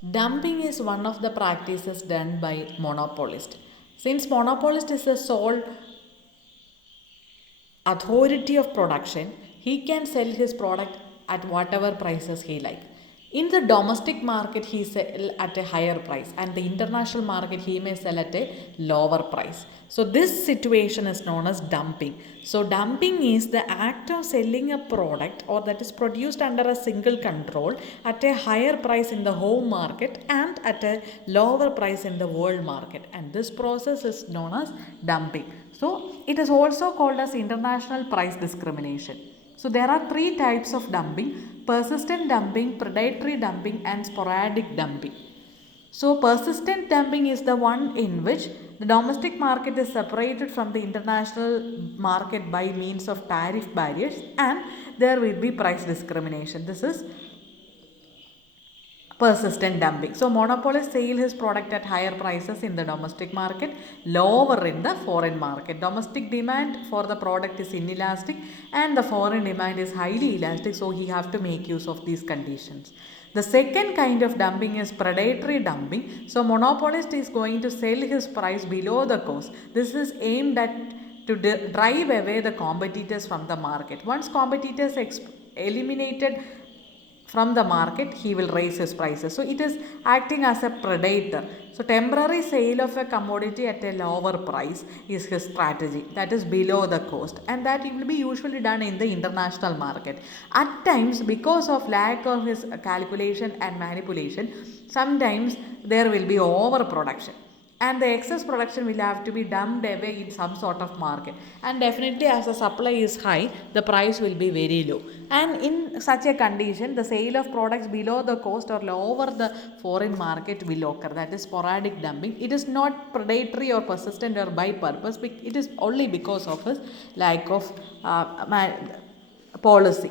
Dumping is one of the practices done by monopolist. Since monopolist is the sole authority of production, he can sell his product at whatever prices he like. In the domestic market, he sell at a higher price, and the international market he may sell at a lower price. So this situation is known as dumping. So dumping is the act of selling a product or that is produced under a single control at a higher price in the home market and at a lower price in the world market, and this process is known as dumping. So it is also called as international price discrimination. So there are three types of dumping: persistent dumping, predatory dumping, and sporadic dumping. So persistent dumping is the one in which the domestic market is separated from the international market by means of tariff barriers and there will be price discrimination. This is persistent dumping. So monopolist sell his product at higher prices in the domestic market, lower in the foreign market. Domestic demand for the product is inelastic and the foreign demand is highly elastic, so he have to make use of these conditions. The second kind of dumping is predatory dumping. So monopolist is going to sell his price below the cost. This is aimed at to drive away the competitors from the market. Once competitors eliminated from the market, he will raise his prices. So it is acting as a predator. So temporary sale of a commodity at a lower price is his strategy, that is below the cost, and that it will be usually done in the international market. At times, because of lack of his calculation and manipulation, sometimes there will be overproduction and the excess production will have to be dumped away in some sort of market, and definitely as the supply is high the price will be very low, and in such a condition the sale of products below the cost or lower the foreign market will occur. That is sporadic dumping. It is not predatory or persistent or by purpose, it is only because of his lack of policy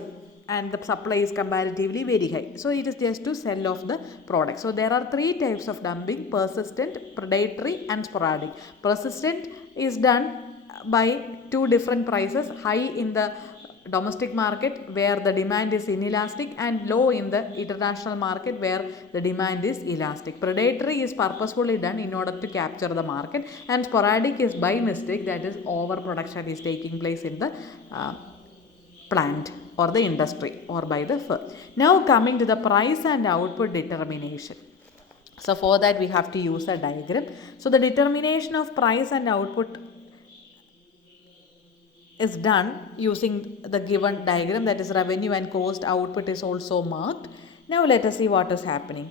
and the supply is comparatively very high. So it is just to sell off the product. So there are three types of dumping: persistent, predatory, and sporadic. Persistent is done by two different prices: high in the domestic market where the demand is inelastic and low in the international market where the demand is elastic. Predatory is purposefully done in order to capture the market, and sporadic is by mistake, that is overproduction is taking place in the plant or the industry or by the firm. Now coming to the price and output determination. So for that we have to use a diagram. So the determination of price and output is done using the given diagram, that is revenue and cost. Output is also marked. Now let us see what is happening.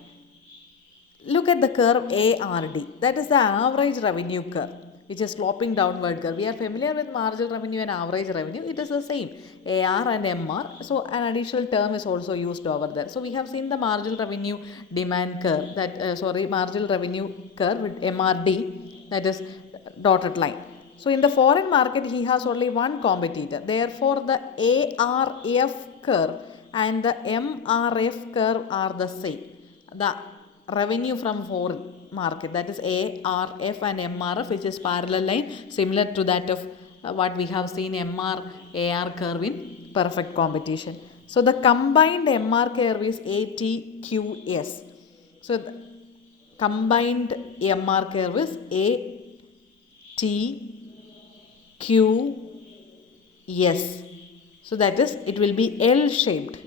Look at the curve ARD, that is the average revenue curve, which is sloping downward curve. We are familiar with marginal revenue and average revenue. It is the same, AR and MR. So an additional term is also used over there. So we have seen the marginal revenue demand curve, marginal revenue curve with MRD, that is dotted line. So in the foreign market, he has only one competitor. Therefore, the ARF curve and the MRF curve are the same. The revenue from foreign market, that is ARF and MRF, which is parallel line similar to that of what we have seen MR AR curve in perfect competition. So the combined MR curve is ATQS. So the combined MR curve is ATQS. So that is, it will be L shaped.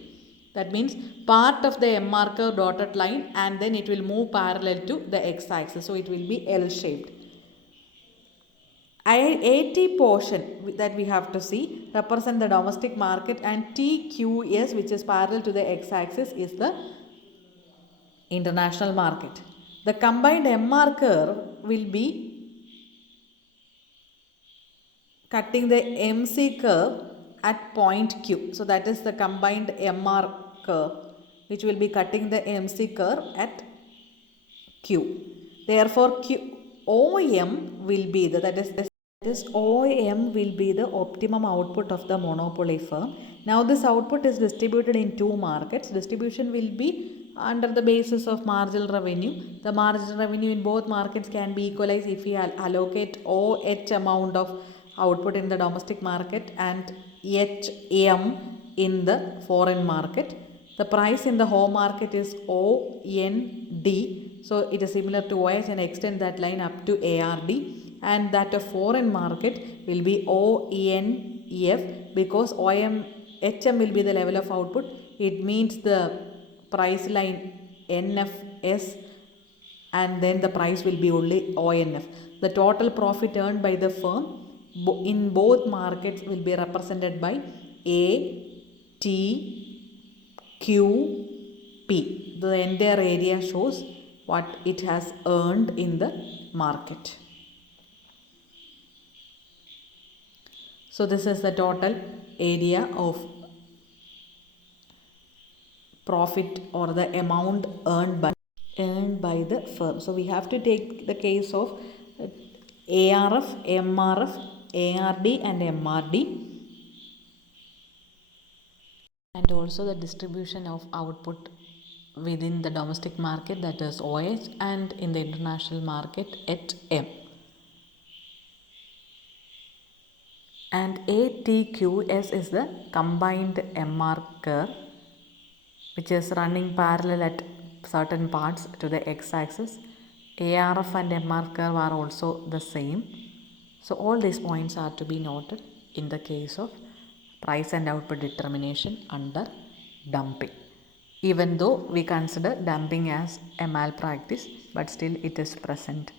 That means part of the MR curve dotted line and then it will move parallel to the x-axis. So it will be L shaped. AT portion that we have to see represent the domestic market, and TQS, which is parallel to the x-axis, is the international market. The combined MR curve will be cutting the MC curve at point Q. So that is the combined MR curve, which will be cutting the MC curve at Q. Therefore, OM will be the, that is OM will be the optimum output of the monopoly firm. Now this output is distributed in two markets. Distribution will be under the basis of marginal revenue. The marginal revenue in both markets can be equalized if we allocate OH amount of output in the domestic market and HM in the foreign market. The price in the home market is OND D. So it is similar to OS and extend that line up to ARD, and that of foreign market will be ONF, because HM will be the level of output. It means the price line NFS, and then the price will be only ONF. The total profit earned by the firm in both markets will be represented by A, T, Q, P. The entire area shows what it has earned in the market. So this is the total area of profit, or the amount earned by the firm. So we have to take the case of ARF, MRF, ARD and MRD, and also the distribution of output within the domestic market, that is OH, and in the international market at M. And ATQS is the combined MR curve, which is running parallel at certain parts to the x-axis. ARF and MR curve are also the same. So all these points are to be noted in the case of price and output determination under dumping. Even though we consider dumping as a malpractice, but still it is present